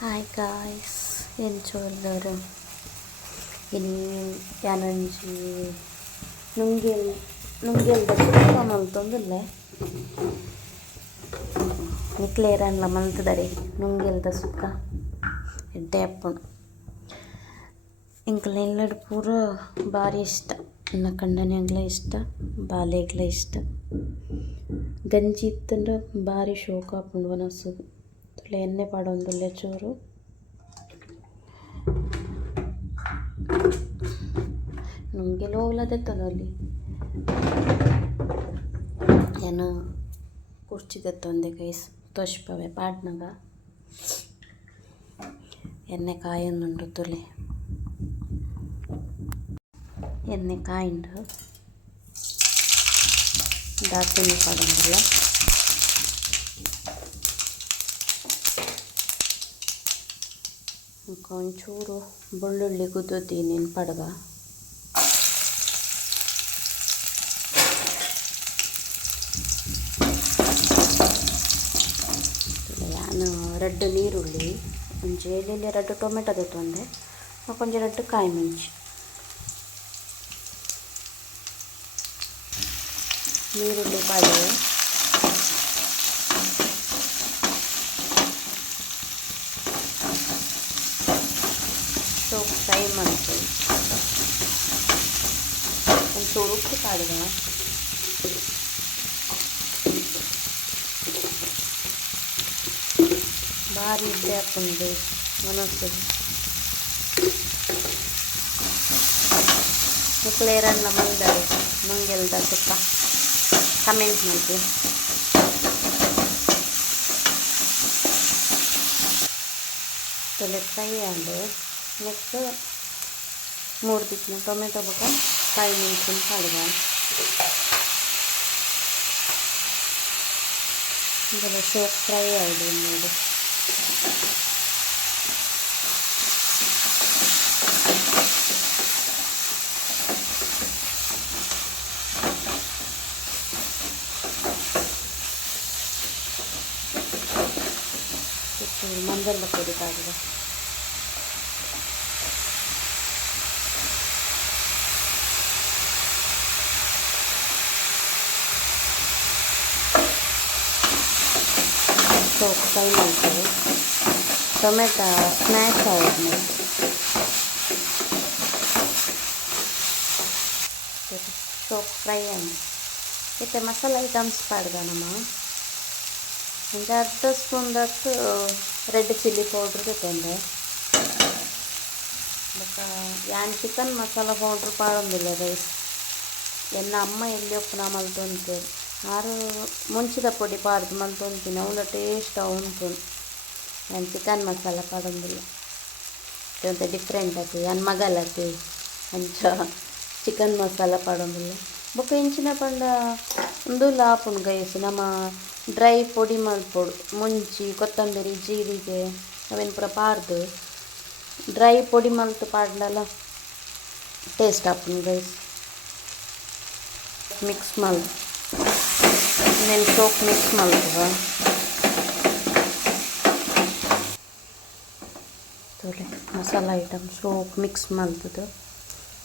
Hi guys ಎಂಚೋಲ್ಲರು ಇನಿ ಯಾನಂಜಿ ನುಂಗೆಲ್ದ ಸುಕ್ಕ ಮಲ್ತೊಂದುಲ್ಲೆ ನಿಕ್ಲೇರನ್ಲ ಮಲ್ತದರಿ ನುಂಗೆಲ್ದ ಸುಕ್ಕ ಎಡ್ಡೆ ಅಪ್ಪುಂಡು ಇಂಕಲ್ನ ಎಲ್ಲಡು ಪೂರ ಭಾರಿ ಇಷ್ಟ ನನ್ನ ಕಂಡನೆಗ್ಲ ಇಷ್ಟ ಬಾಲೆಗ್ಲ ಇಷ್ಟ ಗಂಜಿ ಇತ್ತಂದ್ರೆ ಭಾರಿ ಶೋಕ ಆಪುಂಡು ವನಸುದು ತುಲೆ ಎಣ್ಣೆ ಪಾಡೊಂದುಲ್ಲೆ ಚೂರು ನಮಗೆ ಲೋಲದೆತ್ತನಲ್ಲಿ ಏನು ಕುರ್ಚಿ ತೆತ್ತೊಂದೆ ಕೈಸ್ ತೋಷ್ಪವೆ ಪಾಡ್ನಗ ಎಣ್ಣೆ ಕಾಯೊಂದುಂಡು ತುಲೆ ಎಣ್ಣೆ ಕಾಯಿಂಡು ದಾಸೆಣ್ಣೆ ಪಾಡೊಂದುಲ್ಲ ಒಂಚೂರು ಬೆಳ್ಳುಳ್ಳಿ ಕುದಿತೀನಿ ಪಡ್ಗ ನಾನು ರೆಡ್ ನೀರುಳ್ಳಿ ಒಂಚೆ ಎಲೆಯಲ್ಲಿ ರೆಡ್ ಟೊಮೆಟೊ ತೆತ್ತೊಂದೆ ಕೊಂಚ ರೆಡ್ ಕಾಯಿ ಮೆಣಸು ನೀರುಳ್ಳಿ ಪಾಡೆ ಸೋಪ್ ಫ್ರೈ ಮಾಡ್ತು ಒಂಚೂರು ಉಪ್ಪು ಪಾಡ್ಗ ಭಾರಿ ಇದ್ದೆ ಹಾಕೊಂಡು ಮನಸ್ಸು ಮುಕ್ಳೇರನ್ನ ಮಲ್ದಾರೆ ನುಂಗೆಲ್ದ ಸುಕ್ಕ ಕಮೆಂಟ್ ಮಾಡಿ ತೊಲೆ ಫ್ರೈ ಆಂಡು ನೆಕ್ಸ್ಟ್ ಮೂರು ದಿಕ್ಕಿನ ಟೊಮೆಟೊ ಬೊಕ ಕಾಯಿ ಮೆಣಸಿನ ಪಾಡ್ಗ ಇದೆಲ್ಲ ಸೋಪ್ ಫ್ರೈ ಆಯಿಡು ನೋಡಿ ಮಂಜಲ್ಲ ಪುಡಿ ಪಾಡ್ಗ ಸೋಪ್ ಫ್ರೈ ಮಾಡ್ತಾರೆ ಟೊಮೆಟೊ ಸ್ಮ್ಯಾಶ್ ಆದ್ಮೇಲೆ ಸೋಪ್ ಫ್ರೈ ಅನ್ನು ಮತ್ತು ಮಸಾಲೆ ಐಟಮ್ಸ್ ಪಾಡ್ಗ ನಮ್ಮ ಒಂದು ಅರ್ಧ ಸ್ಪೂನ್ದಷ್ಟು ರೆಡ್ ಚಿಲ್ಲಿ ಪೌಡ್ರ್ ತಗೊಂಡೆ ಮತ್ತು ಯಾನ್ ಚಿಕನ್ ಮಸಾಲ ಪೌಡ್ರ್ ಪಾಡೊಂದಿಲ್ಲ ರೈಸ್ ಎನ್ನ ಅಮ್ಮ ಎಲ್ಲಿ ಒಪ್ಪನ ಮಲ್ತೊಂತೇಳಿ ಆರು ಮುಂಚಿದ ಪೊಡಿ ಪಾಡ್ದು ಮಲ್ತೊಂತೀನಿ ಅವಳ ಟೇಸ್ಟ್ ಉಂಟು ನಾನು ಚಿಕನ್ ಮಸಾಲ ಪಾಡೊಂದಿಲ್ಲ ಮತ್ತೆ ಡಿಫ್ರೆಂಟ್ ಆಯ್ತು ನನ್ನ ಮಗಲತ್ತೆ ಅಂಚ ಚಿಕನ್ ಮಸಾಲ ಪಾಡೊಂದಿಲ್ಲ ಬೊಕ್ಕ ಇಂಚಿನ ಪಂಡ ಒಂದು ಲಾಪುಂಡು ಗೈಸ್ ನಮ್ಮ ಡ್ರೈ ಪೊಡಿ ಮಲ್ಪೊಡು ಮುಂಚಿ ಕೊತ್ತಂಬರಿ ಜೀರಿಗೆ ಅವೇನು ಪೂರ ಪಾಡ್ದು ಡ್ರೈ ಪೊಡಿ ಮಲ್ತು ಪಾಡ್ಲಲ್ಲ ಟೇಸ್ಟ್ ಆಪುಂಡು ಗೈಸ್ ಮಿಕ್ಸ್ ಮಲ್ ಇನ್ನೇನು ಸೋಪ್ ಮಿಕ್ಸ್ ಮಲ್ತದ ತೊಲೆ ಮಸಾಲ ಐಟಮ್ ಸೋಪ್ ಮಿಕ್ಸ್ ಮಲ್ತದು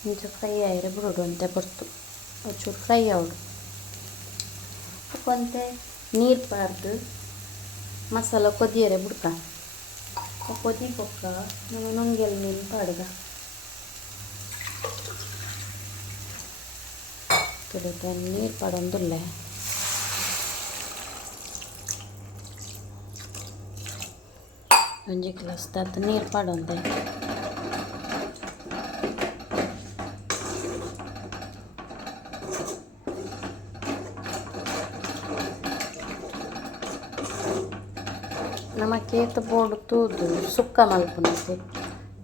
ಇಂಚ ಫ್ರೈ ಆಯ್ರೆ ಬಿಡೋಡು ಅಂತೆ ಬರ್ತು ಒಂಚೂರು ಫ್ರೈ ಆವಡು ಕೊಂತೆ ನೀರು ಪಾರ್ದು ಮಸಾಲ ಕೊದಿಯರೆ ಬಿಡ್ಕ ಕೊದಿ ಪೊಕ್ಕ ನಮ್ಮ ನುಂಗೆಲ್ ಮೀನು ಪಾಡ್ಗ ತೊಳೆದ ನೀರು ಪಾಡೊಂದುಲ್ಲೆ ಒಂಜಿ ಗ್ಲಾಸ್ ತದ್ದು ನೀರು ಪಾಡೊಂದೆ ನಮ್ಮ ಕೇತ ಬೋರ್ಡು ತೂದು ಸುಕ್ಕ ಮಲ್ಪುನಂತೆ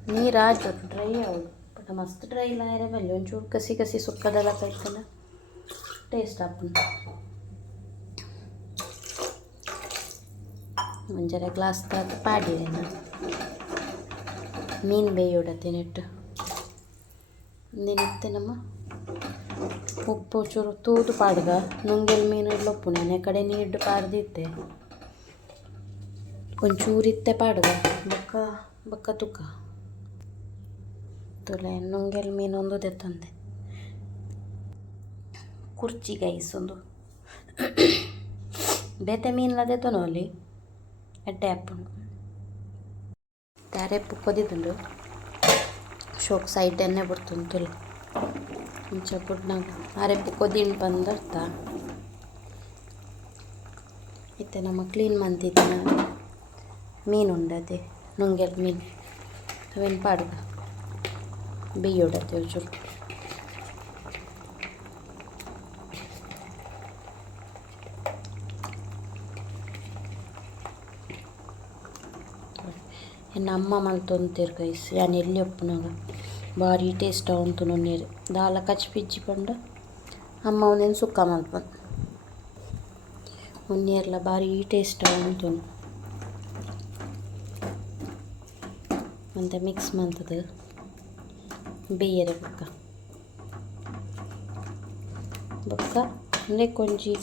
ನೀರು ಆಜು ಡ್ರೈ ಆವಡು ಬಟ್ ಮಸ್ತ್ ಡ್ರೈ ಲಾಯರೆ ಬಲ್ಲಿ ಒಂಚೂರು ಕಸಿ ಕಸಿ ಸುಕ್ಕದೆಲ್ಲ ಕೈತಲ್ಲ ಟೇಸ್ಟ್ ಆಪುಂಡು ಒಂಜರ ಗ್ಲಾಸ್ ತಾತು ಪಾಡಿರೇನ ಮೀನು ಬೇಯೋಡತ್ತೆ ನೆಟ್ಟು ನಿನ್ನಿತ್ತೆ ನಮ್ಮ ಉಪ್ಪು ಚೂರು ತೂದು ಪಾಡ್ಗ ನುಂಗೆಲ್ ಮೀನು ಇಡ್ಲೊಪ್ಪು ನೆನೆ ಕಡೆ ನೀರು ಪಾರ್ದಿತ್ತೆ ಒಂಚೂರಿತ್ತೆ ಪಾಡುಗ ಬೊಕ್ಕ ಬೊಕ್ಕ ತುಕ್ಕ ತುಲೆ ನುಂಗೆಲ್ ಮೀನೊಂದು ದೆತ್ತಂದೆ ಕುರ್ಚಿ ಗೈಸ್ ಒಂದು ಬೇತೆ ಮೀನ್ಲ ದೆತ್ತನೋ ಅಲ್ಲಿ ಎಡ್ಡೆ ಅಪ್ಪುಂಡು ತ್ಯಾರೆಪ್ಪು ಕೊದಿದುಂಡು ಶೋಕ್ ಸೈಡ್ ಎಣ್ಣೆ ಬಿಡ್ತುಂಡು ತುಲೆ ಇಂಚ ಬುಡ್ನಾಗ ಆರೆಪ್ಪು ಕೊದಿನ್ ಬಂದರ್ಥ ಇತ್ತೆ ನಮ್ಮ ಕ್ಲೀನ್ ಮಂತಿದ್ದಿನ ಮೀನುಂಡದೆ ನುಂಗೆಲ್ ಮೀನು ಅವೇನು ಪಾಡುಗ ಬೇಯೋಡತ್ತೆ ಒಂಚೂರು ಎನ್ನ ಅಮ್ಮ ಮಲ್ತೊಂತೇರು ಗೈಸ್ ಯಾನ್ ಎಲ್ಲಿ ಒಪ್ಪುನಾಗ ಭಾರಿ ಟೇಸ್ಟ್ ಉಂಟು ನೀರು ದಾಲ ಕಚ್ಚಿ ಪಿಜ್ಜಿ ಪಂಡ ಅಮ್ಮ ಒಂದೇನು ಸುಕ್ಕ ಮಲ್ಪನ್ ಉಣ್ಣೀರ್ಲ ಭಾರಿ ಟೇಸ್ಟ್ ಉಂಟು ಮತ್ತು ಮಿಕ್ಸ್ ಮಂತದ್ದು ಬೇಯರೆ ಬೊಕ್ಕ ಬೊಕ್ಕ ಅಂದರೆ ಕೊಂಚಿ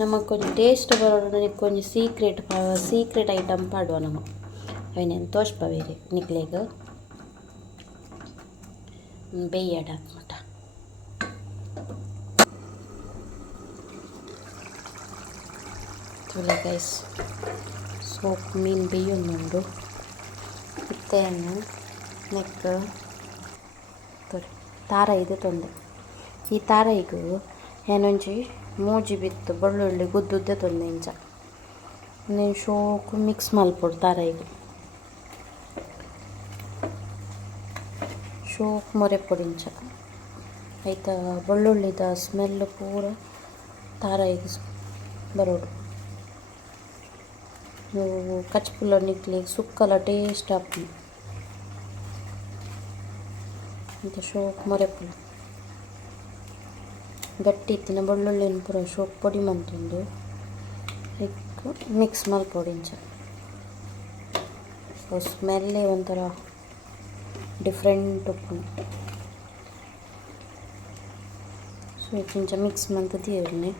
ನಮಗೆ ಕೊಂಚ ಟೇಸ್ಟ್ ಬರೋಣ ಕೊಂಚ ಸೀಕ್ರೆಟ್ ಐಟಮ್ ಪಾಡುವ ನಮ್ಮ ಅವನೇನು ತೋಚ್ಪವೇರಿ ನಿಕ್ಲೆಗ ಬೇಯಡ ಮಟ ತುಲೆ ಗೈಸ್ ಸೋಪ್ ಮೀನು ಬೇಯೊಂದುಂಡು ಇತ್ತೇನು ನೆಕ್ ತೊರಿ ತಾರ ಇದೆ ತೊಂದೆ ಈ ತಾರೈಗೂ ಏನೊಂಜಿ ಮೂಜಿ ಬಿತ್ತು ಬೆಳ್ಳುಳ್ಳಿ ಗುದ್ದುದ್ದೆ ತೊಂದೆ ಇಂಚ ನೀನು ಶೋಕು ಮಿಕ್ಸ್ ಮಲ್ಪೊಡು ತಾರೈಗೂ ಶೋಕ್ ಮೊರೆಪೊಡಿಂಚ ಆಯ್ತಾ ಬೆಳ್ಳುಳ್ಳಿದ ಸ್ಮೆಲ್ ಪೂರ ತಾರೈಗೂ ಬರೋಡು ನೀವು ಕಚ್ಪುಲ್ಲ ನಿಕ್ಲಿಗೆ ಸುಕ್ಕಲ ಟೇಸ್ಟ್ ಆಪು ಅಂತ ಶೋಕ್ ಮೊರೆಪುಲ ಗಟ್ಟಿ ಇತ್ತಿನ ಬೆಳ್ಳುಳ್ಳಿನ ಪೂರ ಶೋಕ್ ಪೊಡಿ ಮಂತುಂಡು ಮಿಕ್ಸ್ ಮಲ್ಪೊಡಿಂಚ ಸ್ಮೆಲ್ಲೇ ಒಂಥರ ಡಿಫ್ರೆಂಟ್ ಉಪ್ಪುಂಡು ಸೊ ಕೊಂಚ ಮಿಕ್ಸ್ ಮಂತ್ ತೀರ್ನೆ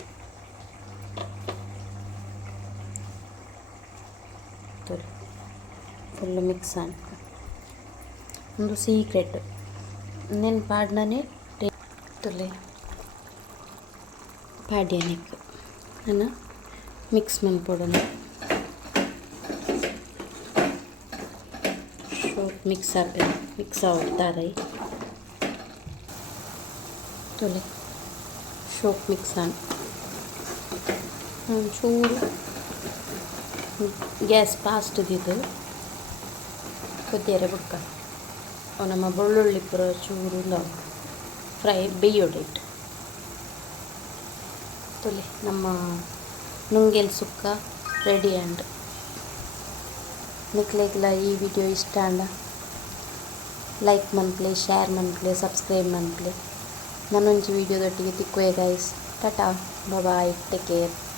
ಫುಲ್ ಮಿಕ್ಸ್ ಆನ್ ಒಂದು ಸೀಕ್ರೆಟ್ ನೆನ್ ಪಾಡ್ನೇ ತುಲೆ ಪಾಡ್ಯಾನಿಕ್ ಅನ್ನ ಮಿಕ್ಸ್ ಮಲ್ಪೊಡೋಣ ಶೋಕ್ ಮಿಕ್ಸ್ ಆಗ್ತಾರೈ ತುಲೆ ಶೋಕ್ ಮಿಕ್ಸ್ ಆನ್ ಚೂರು ಗ್ಯಾಸ್ ಫಾಸ್ಟ್ ದಿದ್ದು ಕೊದ್ದಿಯರೆ ಬುಕ್ಕ ನಮ್ಮ ಬೆಳ್ಳುಳ್ಳಿ ಪೂರ ಚೂರು ಫ್ರೈ ಬೇಯೋಡಿಟ್ಟು ತುಲೆ ನಮ್ಮ ನುಂಗೆಲ್ ಸುಕ್ಕ ರೆಡಿ ಆಂಡ್ ನಿಕ್ಲೆಗ್ಲ ಈ ವಿಡಿಯೋ ಇಷ್ಟ ಅಂಡ ಲೈಕ್ ಮನ್ಪ್ಲೆ ಶೇರ್ ಮನ್ಪ್ಲೆ ಸಬ್ಸ್ಕ್ರೈಬ್ ಮನ್ಪ್ಲೆ ನನ್ನೊಂಜಿ ವಿಡಿಯೋದೊಟ್ಟಿಗೆ ತಿಕ್ಕುವೆ guys tata bye take care.